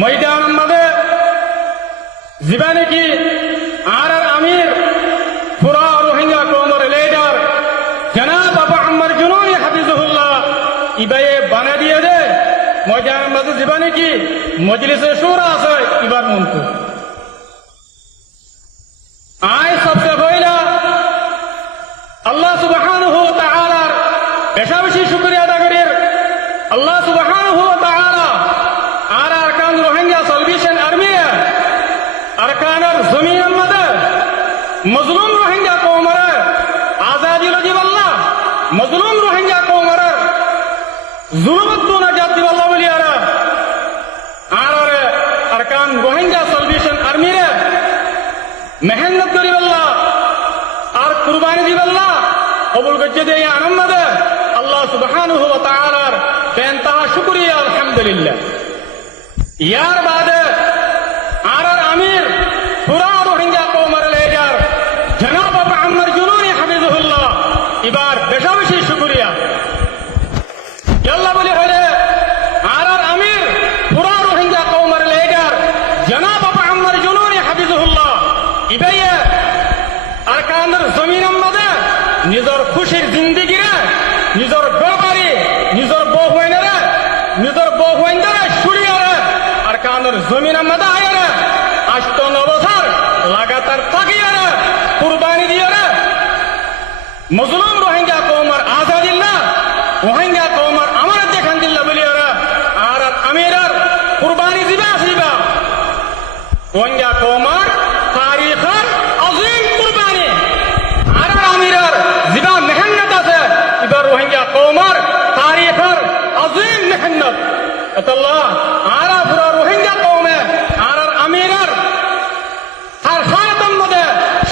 ময়দান মাঝে জীবানে কি আর আমির পুরা রোহিঙ্গা কৌমের লিডার জনাব আবু আম্মার জুনুনি হাফিজুল্লাহ ইবায়ে বানা দিয়ে দে ময়দান মাঝে জীবানে কি মজলিসে শুরা আছে ইবার মন্তু আয় সবচেয়ে পয়লা আল্লাহ সুবহানাহু ওয়া তাআলার বেশি বেশি শুকরিয়া আদা করির আল্লাহ সুবহানাহু ওয়া তাআলা আর আরকান রোহিঙ্গা সালভেশন আর্মি আরকানের জমিনের মধ্যে মজলুম রোহিঙ্গা কওমের আজাদি লজিব আল্লাহ মজলুম রোহিঙ্গা কওমের জুলুমত নাজাত দিব আল্লাহ বলিয়ারা আর আরকান রোহিঙ্গা সালভেশন আর্মি রে মেহনত করিব আল্লাহ আর কুরবানি দিব আল্লাহ কবুল করতে দেয় আনন্দ আল্লাহ সুবহানাহু ওয়া তাআলার বেনতাহা শুকরিয়া আলহামদুলিল্লাহ ইয়ার বাদে আর আমির পুরা রোহিঙ্গা কওমের লিডার জনাব আবু আম্মার জুনুনি হাফিজুল্লাহ এবার বেশি বেশি শুকরিয়া আল্লাহ বলে হলে আর আমির পুরা রোহিঙ্গা কওমের লিডার জনাব আবু আম্মার জুনুনি হাফিজুল্লাহ ইবাইয়ে আরকানের জমিনের মধ্যে নিজের খুশির জিন্দেগিরে নিজের ব্যাপারে নিজের বহুয়াইনারে নিজের বহুয়াইনদারে সুরিয়ারে আরকানের জমিনের মধ্যে আয়ারে 8 বছর লাগাতার থাকিয়ারে কুরবানি দিয়ারে মজলুম রোহিঙ্গা কওমের আজাদিল্লাহ রোহিঙ্গা কওমের আমানত দেখান দিল্লাহ বলিয়ারে আর আমিরার কুরবানি দিবা আসিবা রোহিঙ্গা কওমের তারিখের আজিম কুরবানি আর আমিরার জিবা মেহনত আছে এবার রোহিঙ্গা কওমের তারিখের আজিম মেহনত আল্লাহ আর পুরা রোহিঙ্গা কওমে আর আমিরার আর হালাতন মধ্যে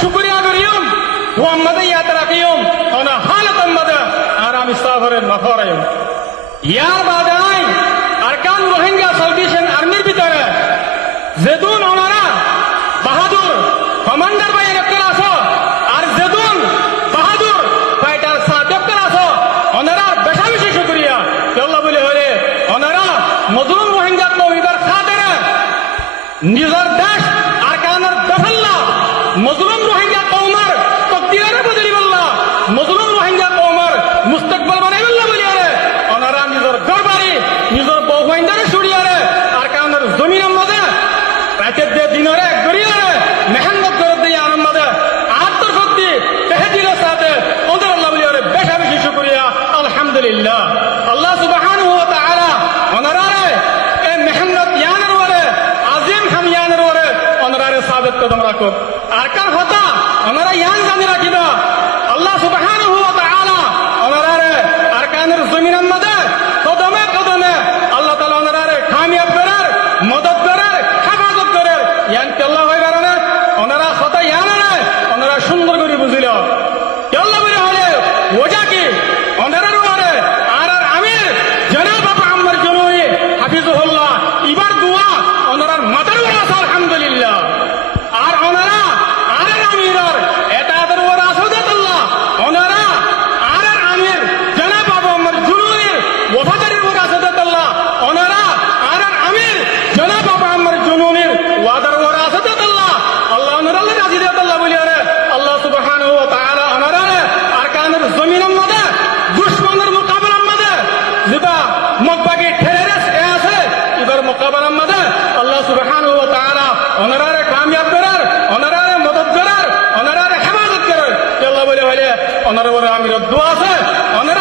শুকরিয়া করিয়ম মুহাম্মদ ইয়াত রাখিয়ম ওনা হালাতন মধ্যে আর আমি সাফরে নফরায়ম ইয়ার বাদে আই আরকান রোহিঙ্গা সালভেশন আর্মির ভিতরে যেদুন ওনারা বাহাদুর কমান্ডার ভাই একটা আছো আর যেদুন বাহাদুর ফাইটার সাদেক আছো ওনারা বেশি বেশি শুকরিয়া আল্লাহ বলে হলে ওনারা মজলুম রোহিঙ্গা কওমিবার খাদেরে নিজের দেশ আরকানের দফল্লা মজলুম রোহিঙ্গা কওমের তকদিরে বদলি বল্লা মজলুম রোহিঙ্গা কওমের মুস্তাকবাল বানাই বল্লা বলিয়ারে ওনারা নিজের ঘরবাড়ি নিজের বহুয়াইনদারে সুরিয়ারে আরকানের জমিনের মধ্যে রাতের দিয়ে দিনরে গরিয়ারে মেহনত করে দিয়ে আনন্দে আত্মশক্তি তেহদিলের সাথে ওদের আল্লাহ বলিয়ারে বেশি বেশি শুকরিয়া আলহামদুলিল্লাহ আল্লাহ সুবহানাহু ওয়া তাআলা ওনারারে এই মেহনত ইয়ানের ওরে আজিম হামিয়ানের ওরে ওনারারে সাবিত কদম রাখো আর কার হতা ওনারা ইয়ান জানি রাখিবা আল্লাহ সুবহানাহু ওয়া তাআলা ওনারারে আরকানের জমিনের মধ্যে কদমে কদমে আল্লাহ তাআলা ওনারারে কামিয়াব করার মদদ করার হেফাজত করার ইয়ান কে আল্লাহ হয় কারণে ওনারা হতা ইয়ানারে ওনারা সুন্দর করে বুঝিল আল্লাহ বলে হলে ওজা কি ওনারার ওরে আর আমির জনাব আবু আম্মার জুনুনি হাফিজুল্লাহ ইবার দোয়া ওনারার মাথার উপর আছে আলহামদুলিল্লাহ আর ওনারা আর আমিরের এটা আদর ওরা আসুদাত আল্লাহ ওনারা আর আমির জনাব আবু আম্মার জুনুনির ওয়াফাদারির উপর আসুদাত আল্লাহ ওনারা আর আমির জনাব আবু আম্মার জুনুনির ওয়াদার উপর আসুদাত আল্লাহ আল্লাহ ওনারা রাজি দিত আল্লাহ বলিয়ারে আল্লাহ সুবহানাহু ওয়া তাআলা ওনারা আরকানের জমিনের মধ্যে দুশমনের মোকাবেলার মধ্যে যেটা মক্কাকে ঠেরে আছে এবার মোকাবেলার মধ্যে আল্লাহ সুবহানাহু ওয়া তাআলা ওনারারে কামিয়াব করার ওনারারে মদদ করার ওনারারে হেফাজত করার আল্লাহ বলে হলে ওনার উপরে আমিরের দোয়া আছে ওনারা